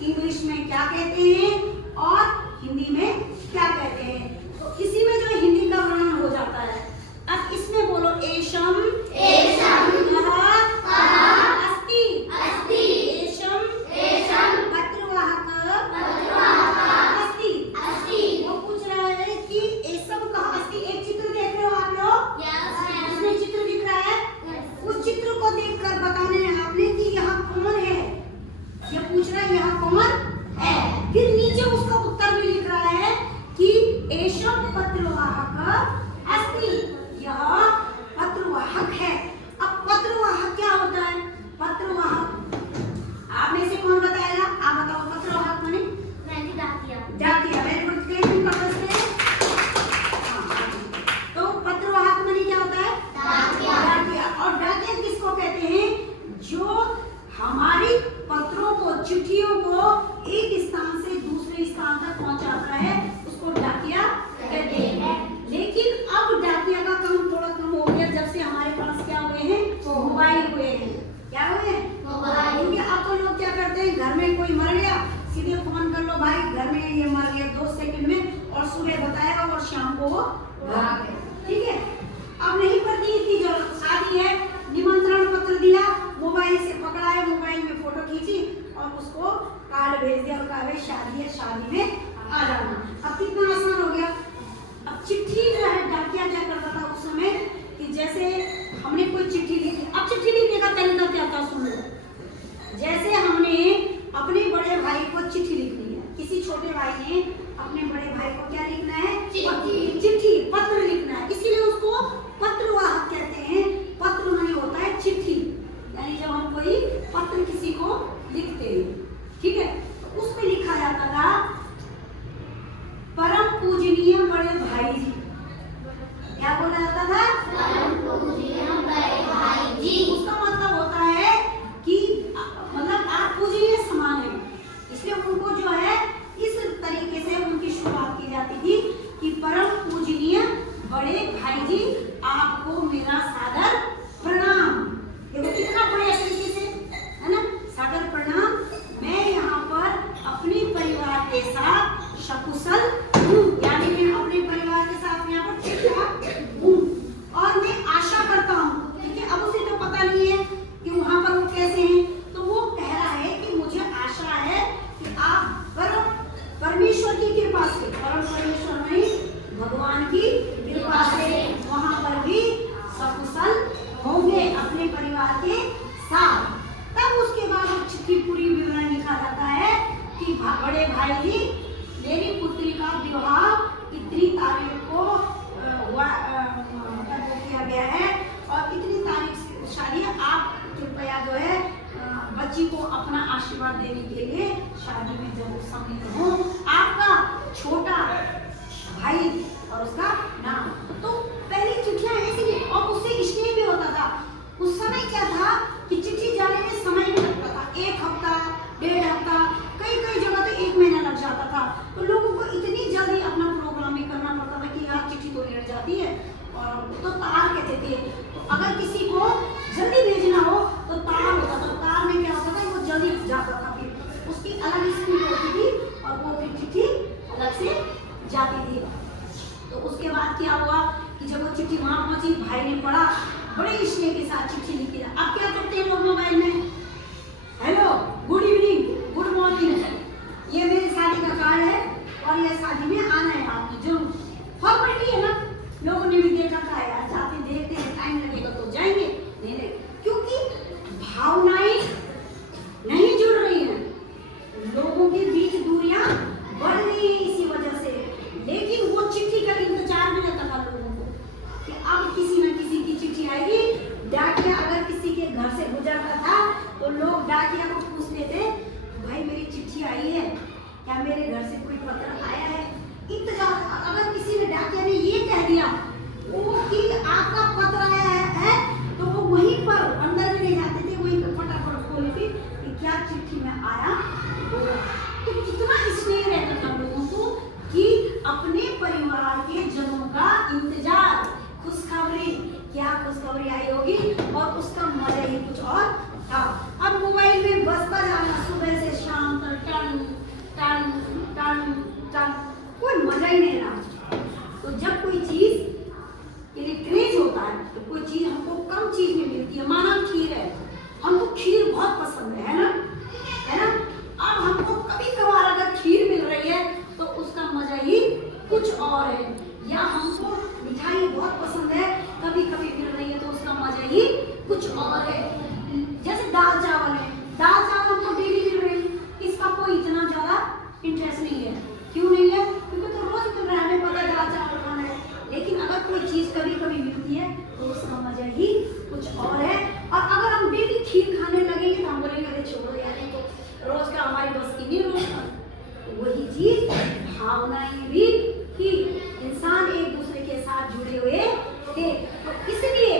English में क्या कहते हैं और हिंदी में क्या कहते हैं। तो इसी में जो हिंदी का वर्णन हो जाता है। अब इसमें बोलो एषम अस्ति एषम पत्रवाहक अस्ति। वो पूछ रहा है कि एषम कहाँ अस्ति। एक चित्र देख रहे हो आप लोग, इसमें चित्र दिख रहा है। उस चित्र को देखकर बताने हैं आपने कि यहाँ कौन है। ये पूछ रहा है यहाँ कौन है। फिर नीचे उसका उत्तर भी लिख रहा है कि एषम पत्रवाहक अस्ति, यह पत्रवाहक है। अब पत्रवाहक क्या होता है। पत्रवाहक आप में से कौन बताएगा। आप बताओ पत्रवाहक माने डाकिया। वेरी गुड, क्लियर कर दो इसमें। तो पत्रवाहक माने क्या होता है डाकिया। और डाकिया किसको कहते हैं, जो हमारी पत्रों को चिट्ठियों को एक स्थान से दूसरे स्थान तक पहुंचाता है, उसको डाकिया कहते हैं। लेकिन अब डाकिया का काम थोड़ा कम हो गया जब से हमारे पास क्या हुए हैं, मोबाइल हुए हैं। क्या हुए हैं, मोबाइल। क्योंकि अब तो लोग क्या करते हैं, घर में कोई मर गया सीधे फोन कर लो, भाई घर में ये मर गया 2 सेकंड में, और सुबह बताया और शाम को वो भाग गए। ठीक है। अब नहीं पड़ती कि जो शादी है, निमंत्रण पत्र दिया, मोबाइल से पकड़ा है, मोबाइल में फोटो खींची और उसको कार्ड भेज दिया और कहा भाई शादी है, शादी में आ जाना। अब कितना आसान हो गया। अब चिट्ठी जो है, डाकिया क्या करता था उस समय कि जैसे हमने कोई चिट्ठी लिखी। अब चिट्ठी लिखने का तरीका क्या था, सुन लो। जैसे हमने अपने बड़े भाई को चिट्ठी लिखनी है, किसी छोटे भाई ने अपने बड़े भाई को क्या लिखना है, चिट्ठी पत्र लिखना है, इसीलिए उसको पत्रवाहक कहते हैं। पत्र नहीं होता है चिट्ठी, यानी जब हम कोई पत्र किसी को लिखते हैं, ठीक है, तो उसमें लिखा जाता था परम पूजनीय बड़े भाई जी। क्या बोला जाता था, परम पूजनीय बड़े भाई जी। उसका मतलब होता है कि मतलब आप पूजनीय समान है, इसलिए उनको जो है इस तरीके से उनकी शुरुआत की जाती थी कि परम पूजनीय बड़े भाई जी, आपको मेरा सादर प्रणाम। देखो कितना बढ़िया तरीके से है ना, सादर प्रणाम। मैं यहाँ पर अपने परिवार के साथ सकुशल हूँ, यानी मैं अपने परिवार के साथ यहाँ पर ठीक ठाक हूँ। और मैं आशा करता हूँ, ठीक है, अब उसे तो पता नहीं है कि वहाँ पर वो कैसे हैं, तो वो कह रहा है कि मुझे आशा है कि आप परमेश्वर की कृपा से, परम परमेश्वर नहीं भगवान की कृपा से वहाँ पर भी सकुशल होंगे अपने परिवार के साथ। तब उसके बाद चिट्ठी पूरी विवरण लिखा जाता है कि बड़े भाई जी, मेरी पुत्री का विवाह इतनी तारीख को किया गया है और इतनी तारीख से शादी है। आप कृपया जो है बच्ची को अपना आशीर्वाद देने के लिए शादी में जरूर सम्मिलित हो। आपका छोटा भाई और उसका नाम। तो पहली चिट्ठियां ऐसी थी और उससे स्नेह भी होता था। उस समय क्या था कि चिट्ठी जाने में समय भी लगता था, 1 हफ्ता 1.5 हफ्ता, कई जगह तो 1 महीना लग जाता था। तो लोगों को इतनी जल्दी अपना प्रोग्राम भी करना पड़ता था कि यार चिट्ठी तो लेट जाती है, और तो तार कहते थे। तो अगर किसी को जल्दी भेजना हो तो तार होता था, तार में क्या होता था, वो जल्दी जाता था, फिर उसकी अलग स्पीड होती थी और वो फिर चिट्ठी अलग से जाती थी। तो उसके बाद क्या हुआ कि जब वो चिट्ठी वहां पहुंची, भाई ने पढ़ा, बड़े स्नेह के साथ चिट्ठी लिखी। अब क्या कोई मजा ही नहीं रहा। तो जब कोई चीज के लिए क्रेज होता है, तो कोई चीज हमको कम चीज में मिलती है, माना खीर है, हमको खीर बहुत पसंद है ना, है ना। अब हमको कभी कभार अगर खीर मिल रही है तो उसका मजा ही कुछ और है। या हमको मिठाई बहुत पसंद है, कभी कभी मिल रही है तो उसका मजा ही कुछ और है। जैसे दाल चावल है, दाल चावल हमको डेली मिल रही है, इसका कोई इतना ज्यादा इंटरेस्ट नहीं है। क्यों नहीं है? क्योंकि तो रोज मिल रहा है, हमें पता है दाल चावल खाना है। लेकिन अगर कोई चीज कभी कभी मिलती है तो उसका मजा ही कुछ और है। और अगर हम डेली खीर खाने लगेंगे तो हम बोलेंगे अरे छोड़ो यार, तो रोज का हमारी बस की नहीं, रोज का। तो वही चीज भावनाएं भी कि इंसान एक दूसरे के साथ जुड़े हुए थे। तो इसलिए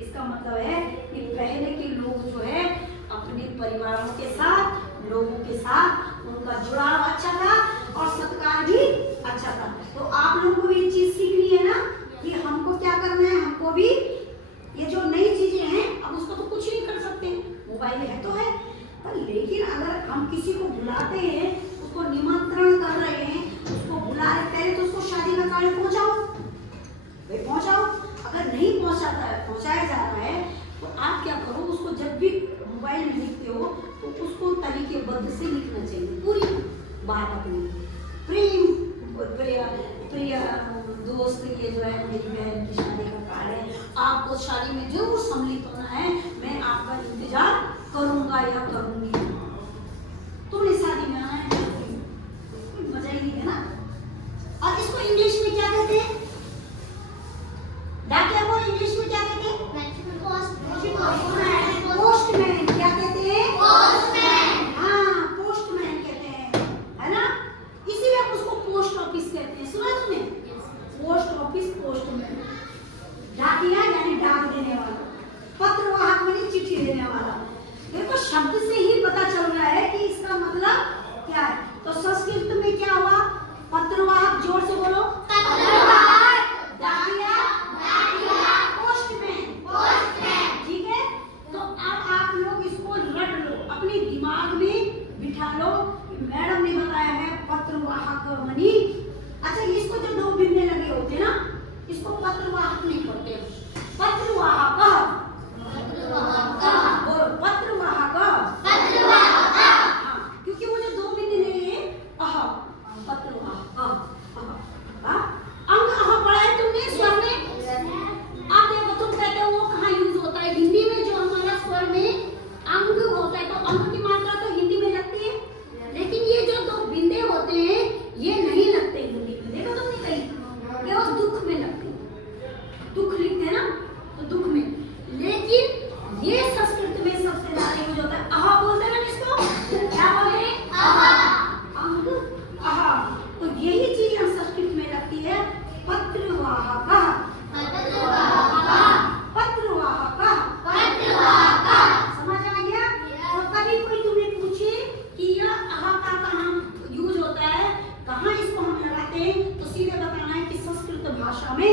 इसका मतलब है कि पहले के लोग जो है अपने परिवारों के साथ, लोगों के साथ उनका जुड़ाव अच्छा था और सत्कार भी अच्छा था। तो आप लोगों को भी ये चीज सीखनी है ना कि हमको क्या करना है। हमको भी ये जो नई चीजें हैं, अब उसको तो कुछ नहीं कर सकते, मोबाइल है तो है, पर लेकिन अगर हम किसी को बुलाते हैं, उसको निमंत्रण कर रहे हैं, उसको बुला रहे, पहले तो उसको शादी का कार्ड पहुंचाओ, भाई पहुंचाओ। अगर नहीं पहुंचाता है, पहुंचाया जा रहा है, तो आप क्या करो, उसको जब भी मोबाइल में लिखते हो तो उसको तरीकेबद्ध से लिखना चाहिए पूरी बात अपनी। प्रेम प्रिय दोस्त, ये जो है मेरी बहन की शादी का कार्ड है, आपको शादी में जरूर सम्मिलित होना है, मैं आपका इंतजार करूंगा या करूंगी। तुमने शादी में आना है, कोई मजा ही नहीं है ना। और इसको इंग्लिश में क्या कहते हैं? डाकिया को इंग्लिश में क्या कहते हैं? पोस्टमैन। क्या कहते हैं? पोस्टमैन। हाँ, पोस्टमैन कहते हैं, है ना। इसीलिए हम उसको पोस्ट ऑफिस कहते हैं। सुना तुमने? Post office, postman. डाकिया यानी डाक देने वाला, पत्रवाहक यानी चिट्ठी देने वाला। देखो शब्द से ही पता चल रहा है कि इसका मतलब क्या है। तो संस्कृत में क्या हुआ? पत्रवाहक, जोर से बोलो। पत्रवाहक, डाकिया, पोस्टमैन। ठीक है, तो अब आप लोग इसको रट लो, अपने दिमाग में बिठा लो। मैडम ने बताया है पत्रवाहक मनी। अच्छा, इसको जो दो बिंदे लगे होते हैं ना, इसको पत्रवाहक नहीं पढ़ते, पत्रवाहक। बोलो पत्रवाहक। हाँ, क्योंकि वो जो दो बिंदे लगे हैं, पत्रवाहक। अंग पढ़ा है तुमने स्वर में? आप देखो, तुम कहते हो वो कहाँ यूज होता है? हिंदी में जो हमारा स्वर में अंग होता है, तो अंग की मात्रा तो हिंदी में लगती है, लेकिन ये जो दो बिंदे होते हैं ये नहीं लगते हिंदी में। देखो तुमने कहीं, केवल दुख में लगते हैं, दुख लिखते हैं ना, तो दुख में। लेकिन ये संस्कृत में सबसे ज्यादा यूज होता है। अहा बोलते हैं ना इसको, क्या बोलते हैं? अंग, अहा। तो यही चीज हम संस्कृत में लगती है, पत्रवाहक। समझ आ गया? तो कभी कोई तुम्हें पूछे कि यह अहा का कहाँ यूज होता है, कहाँ इसको हम लगाते हैं, तो सीधे बताना है कि संस्कृत भाषा में